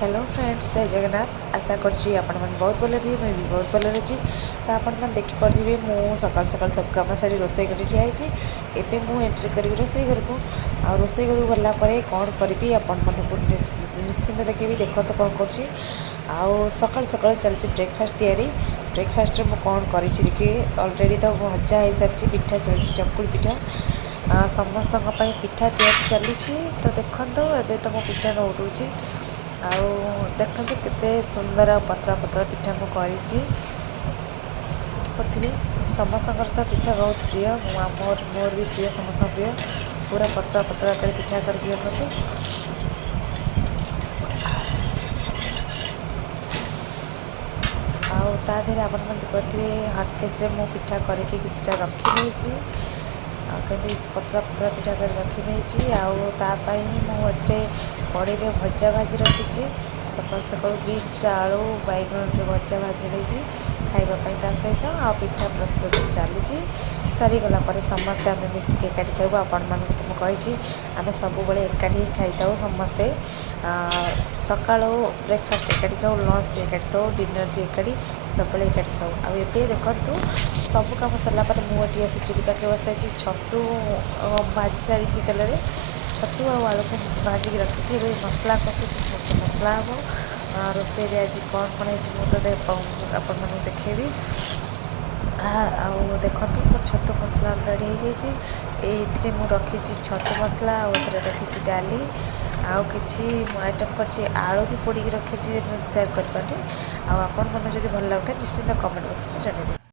Hello friends, जय जगन्नाथ। आशा करछि आपण मन बहुत भल रही, मैं भी बहुत भल रही। तो आपण मन देखिपे मु सकाल सकाल सब कम सारी रोसई कर ठिया एवं मुझे एंट्री करी रोसई घर को। आ रोसई घर को गलापर कौन करी आपण मन निश्चिंत देखी देखो तो कौन कर सकाल सकाल चलती ब्रेकफास्ट या ब्रेकफास्ट मुझे कौन कर अलरेडी तो भजा हो सारी पिठा चलती चकुली पिठा समस्त पिठा चली। तो देखो एवं तो मो पिठा नौटूँ आउ देखते केते सुंदर पतला पतला पिठा मुझे करी समस्त तो पिठा बहुत प्रिय मोर भी प्रिय समस्त प्रिय पूरा पतला पतला कर पिठा कर दिए आधे आपण देखते हटकेस मो पिठा करके किसी रखी नहीं कभी पतला पतला पिठा कर रखी नहीं आउपाई मुझे कड़े भजा भाजी रखी सकाल सकाल बीन्स आलू बैगन भजा भाजी रही खावाई सहित आ पिठा प्रस्तुत चली सरीगला समस्ते आम मिसिक एकाठी खाऊ आपण मान मुझे आम सब एकाठी खाई था समस्ते सका ब्रेकफास्ट एकाठी खाऊ लंच भी एकाठी खाऊ डिनर भी एकाठी सब एकाठी खाऊ आए देखु सब कम सरला मुझे आसी चुली पाखे बसाई छतु भाजी सारी तेल छतु आलू को भाजिक रखी मसला कषुची छतु मसला हम रोसे आज कौन कौन मुझे आपण मैं देखेबी देखो मो छतु मसला रेडी हो जाइए मुझे रखी छतु मसला रखी डाली आउ कि आइटम कर आलू भी पोड़ी रखी सेयार करें आपण मैंने जब भल लगता है निश्चिंत कमेंट बॉक्स में जन।